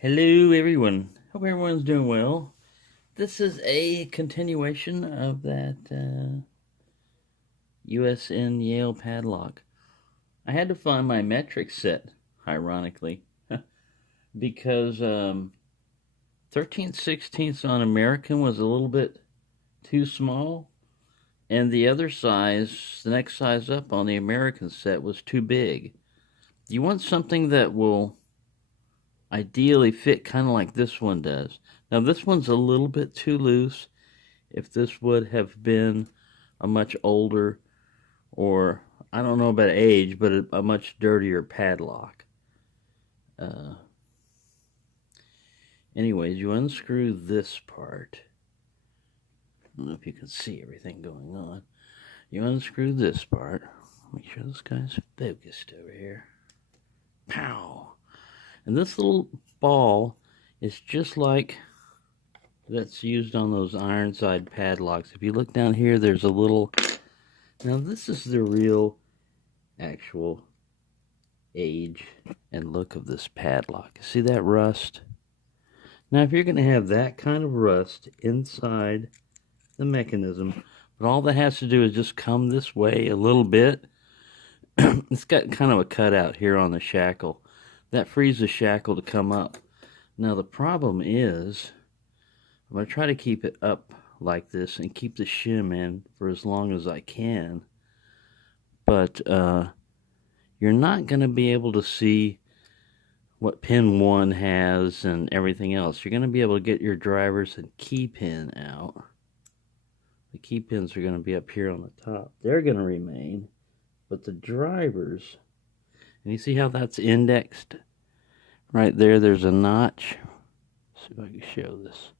Hello everyone. Hope everyone's doing well. This is a continuation of that USN Yale padlock. I had to find my metric set, ironically, because 13/16 on American was a little bit too small, and the other size, the next size up on the American set was too big. You want something that will ideally fit kind of like this one does. Now this one's a little bit too loose. If this would have been a much older, or I don't know about age, but a much dirtier padlock. Uh, Anyways, you unscrew this part. I don't know if you can see everything going on. You unscrew this part. Make sure this guy's focused over here. Pow! And this little ball is just like that's used on those Ironside padlocks. If you look down here, there's a little... Now this is the real, actual age and look of this padlock. See that rust? Now if you're going to have that kind of rust inside the mechanism, but all that has to do is just come this way a little bit. It's got kind of a cutout here on the shackle. That frees the shackle to come up. Now the problem is, I'm going to try to keep it up like this and keep the shim in for as long as I can. But you're not going to be able to see what pin 1 has and everything else. You're going to be able to get your drivers and key pin out. The key pins are going to be up here on the top. They're going to remain. But the drivers, and you see how that's indexed? Right there, there's a notch. Let's see if I can show this.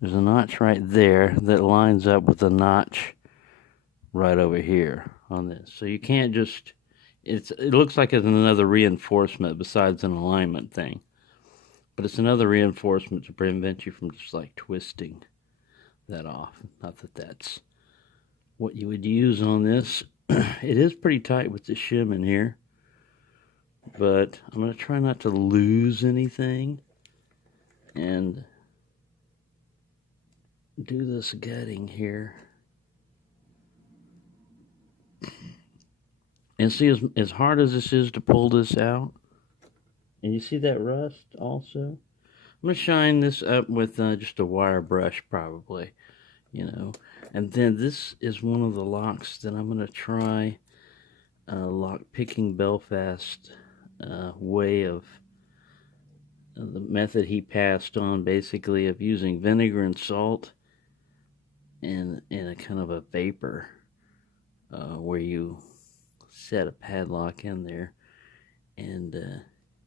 There's a notch right there that lines up with the notch right over here on this. So you can't just, it looks like it's another reinforcement besides an alignment thing. But it's another reinforcement to prevent you from just like twisting that off. Not that that's what you would use on this. It is pretty tight with the shim in here, but I'm going to try not to lose anything and do this gutting here. And see, as hard as this is to pull this out, and you see that rust also? I'm going to shine this up with just a wire brush probably, you know. And then this is one of the locks that I'm going to try lock picking Belfast way of the method he passed on, basically, of using vinegar and salt and in a kind of a vapor where you set a padlock in there and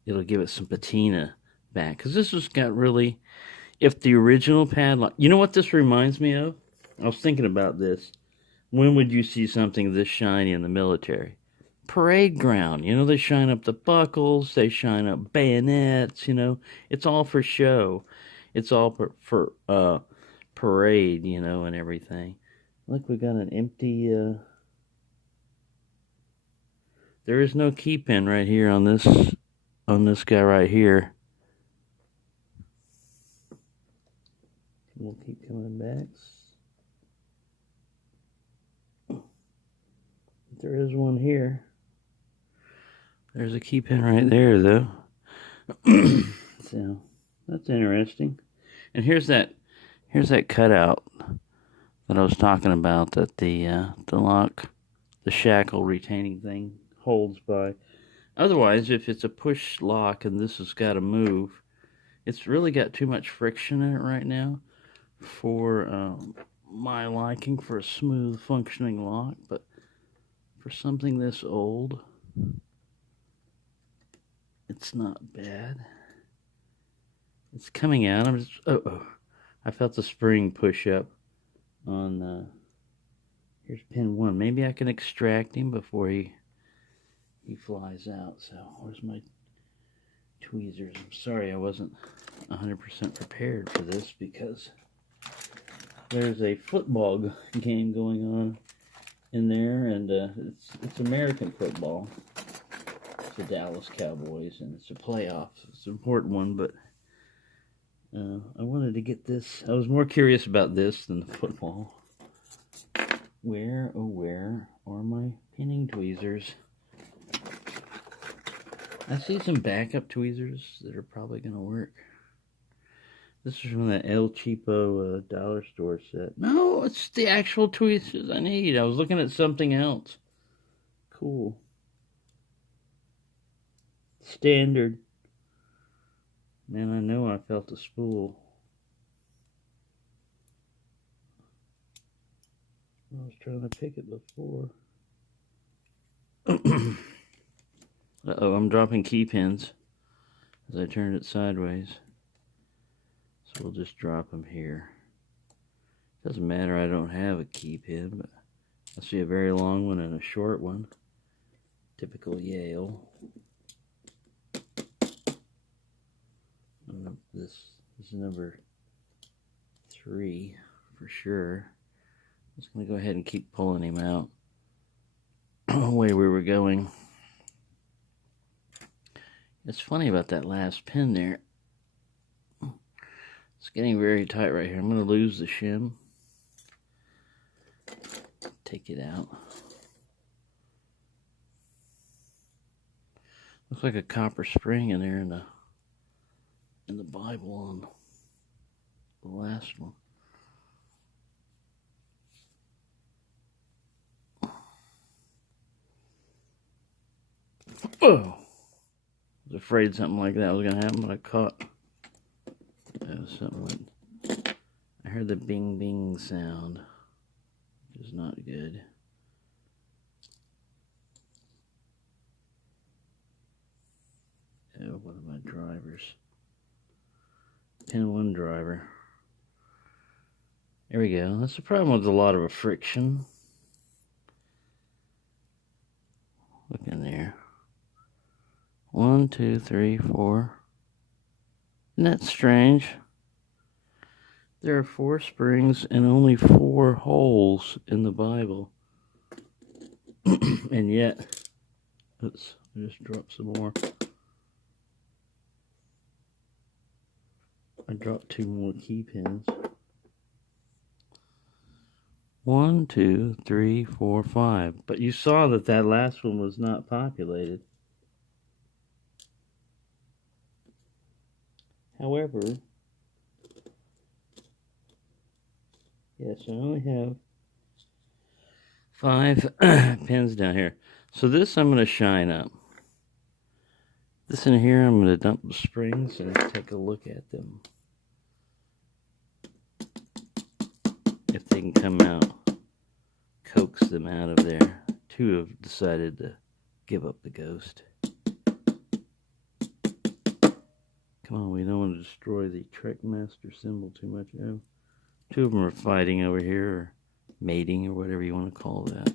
it'll give it some patina back. Because this has got really, if the original padlock, you know what this reminds me of? I was thinking about this. When would you see something this shiny in the military? Parade ground. You know, they shine up the buckles, they shine up bayonets, you know. It's all for show. It's all for parade, you know, and everything. Look, we got an empty... there is no key pin right here on this guy right here. We'll keep coming back. There is one here. There's a key pin right there, though. So that's interesting. And here's that cutout that I was talking about that the lock, the shackle retaining thing holds by. Otherwise, if it's a push lock and this has got to move, it's really got too much friction in it right now for my liking for a smooth functioning lock. But for something this old, it's not bad. It's coming out. I'm just, I felt the spring push up on, here's pin 1. Maybe I can extract him before he flies out. So, where's my tweezers? I'm sorry I wasn't 100% prepared for this because there's a football game going on in there, and it's American football. It's the Dallas Cowboys, and it's a playoff. It's an important one, but I wanted to get this. I was more curious about this than the football. Where, oh where are my pinning tweezers? I see some backup tweezers that are probably going to work. This is from the El Cheapo dollar store set. No, it's the actual tweezers I need. I was looking at something else. Cool. Standard. Man, I know I felt the spool. I was trying to pick it before. Uh-oh, I'm dropping key pins as I turned it sideways. So we'll just drop them here. Doesn't matter, I don't have a key pin, but I see a very long one and a short one. Typical Yale. This is number 3 for sure. I'm just going to go ahead and keep pulling him out the way we were going. It's funny about that last pin there. It's getting very tight right here. I'm going to lose the shim. Take it out. Looks like a copper spring in there in the Bible on the last one. Oh! I was afraid something like that was going to happen, but I caught something like, I heard the bing bing sound, which is not good. Oh, what are my drivers? Pin 1 driver. There we go. That's the problem with a lot of friction. Look in there. 1, 2, 3, 4. Isn't that strange? There are 4 springs and only 4 holes in the Bible. And yet, oops, I just dropped some more. I dropped 2 more key pins. 1, 2, 3, 4, 5. But you saw that last one was not populated. However, yes, I only have 5 pins down here. So this I'm going to shine up. This in here, I'm going to dump the springs and take a look at them. If they can come out, coax them out of there. 2 have decided to give up the ghost. Come on, we don't want to destroy the Trekmaster symbol too much. Oh, 2 of them are fighting over here, or mating, or whatever you want to call that.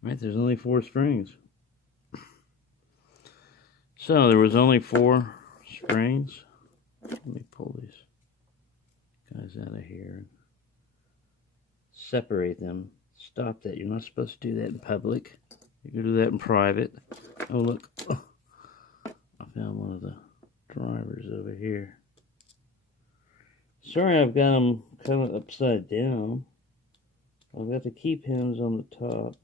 Right, there's only 4 springs. So, there was only 4 springs. Let me pull these guys out of here. Separate them. Stop that. You're not supposed to do that in public. You can do that in private. Oh, look. Oh, I found one of the drivers over here. Sorry I've got them kind of upside down. I've got the key pins on the top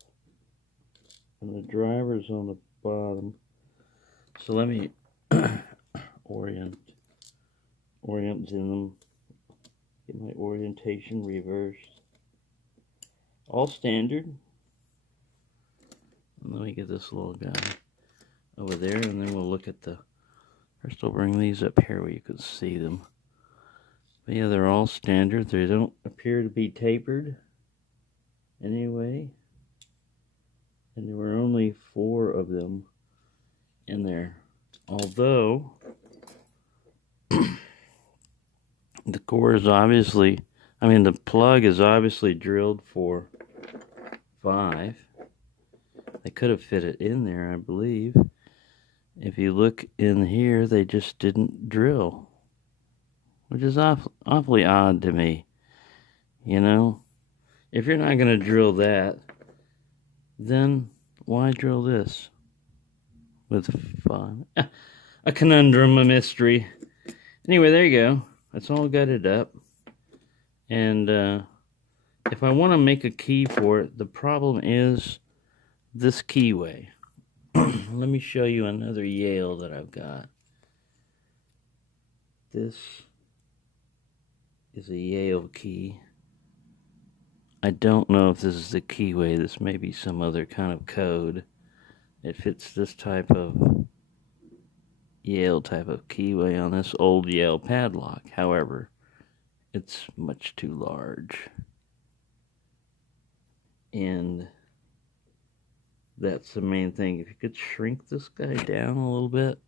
and the drivers on the bottom. So let me orient in them. Get my orientation reversed. All standard. And let me get this little guy over there, and then we'll look at the... First I'll bring these up here where you can see them. But yeah, they're all standard. They don't appear to be tapered anyway. And there were only 4 of them in there. Although the core is obviously, the plug is obviously drilled for 5. They could have fit it in there, I believe. If you look in here, they just didn't drill, which is awfully odd to me. You know, if you're not going to drill that, then why drill this with 5? A conundrum, a mystery. Anyway, there you go. That's all gutted up. And if I want to make a key for it, the problem is this keyway. Let me show you another Yale that I've got. This is a Yale key. I don't know if this is the keyway. This may be some other kind of code. It fits this type of Yale type of keyway on this old Yale padlock. However, it's much too large. And that's the main thing. If you could shrink this guy down a little bit,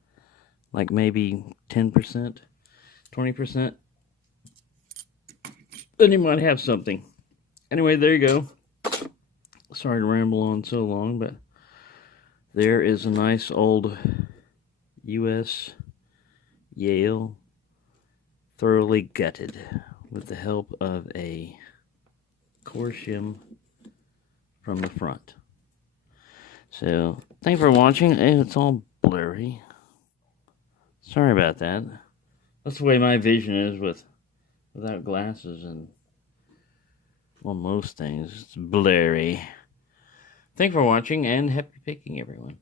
like maybe 10%, 20%, then you might have something. Anyway, there you go. Sorry to ramble on so long, but there is a nice old U.S. Yale thoroughly gutted with the help of a core shim from the front. So, thanks for watching. It's all blurry. Sorry about that. That's the way my vision is without glasses and, well, most things. It's blurry. Thanks for watching, and happy picking, everyone.